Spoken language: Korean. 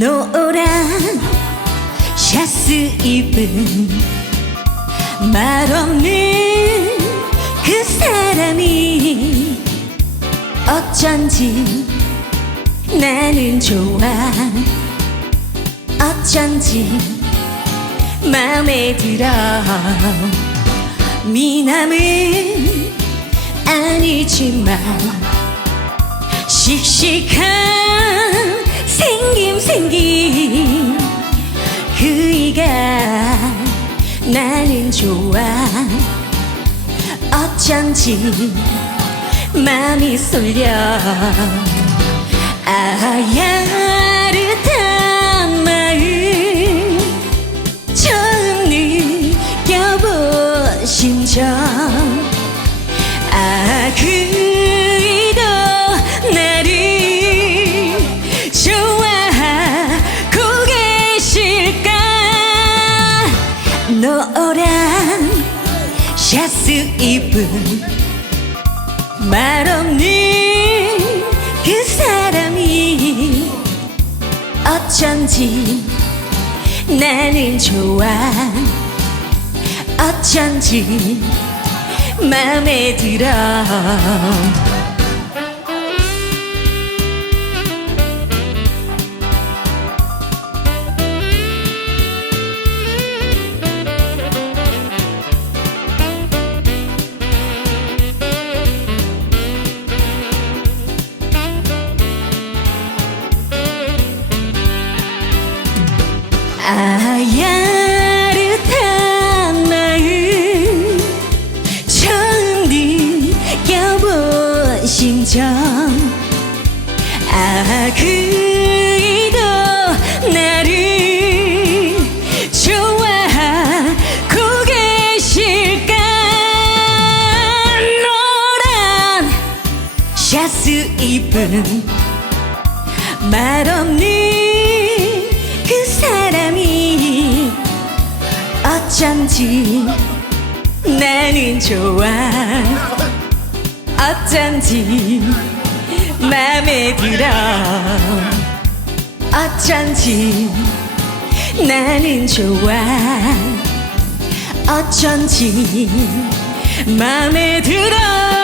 노란 샤스 입은 말없는 그 사람이 어쩐지 나는 좋아. 어쩐지 맘에 들어. 미남은 아니지만 씩씩한 생긴 그이가 나는 좋아. 어쩐지 맘이 쏠려. 야릇한 마음 처음 느껴보신 적. 그이도 나를 좋아하고 계실까. 노란 샤스 입은 말없는 그 사람이 어쩐지 나는 좋아. 어쩐지 맘에 들어. 야릇한 마음 처음 느껴보신 적. 그이도 나를 좋아하고 계실까. 노란 샤스 입은 말없는 그 사람이 어쩐지 나는 좋아. 어쩐지 맘에 들어. 어쩐지 나는 좋아. 어쩐지 맘에 들어.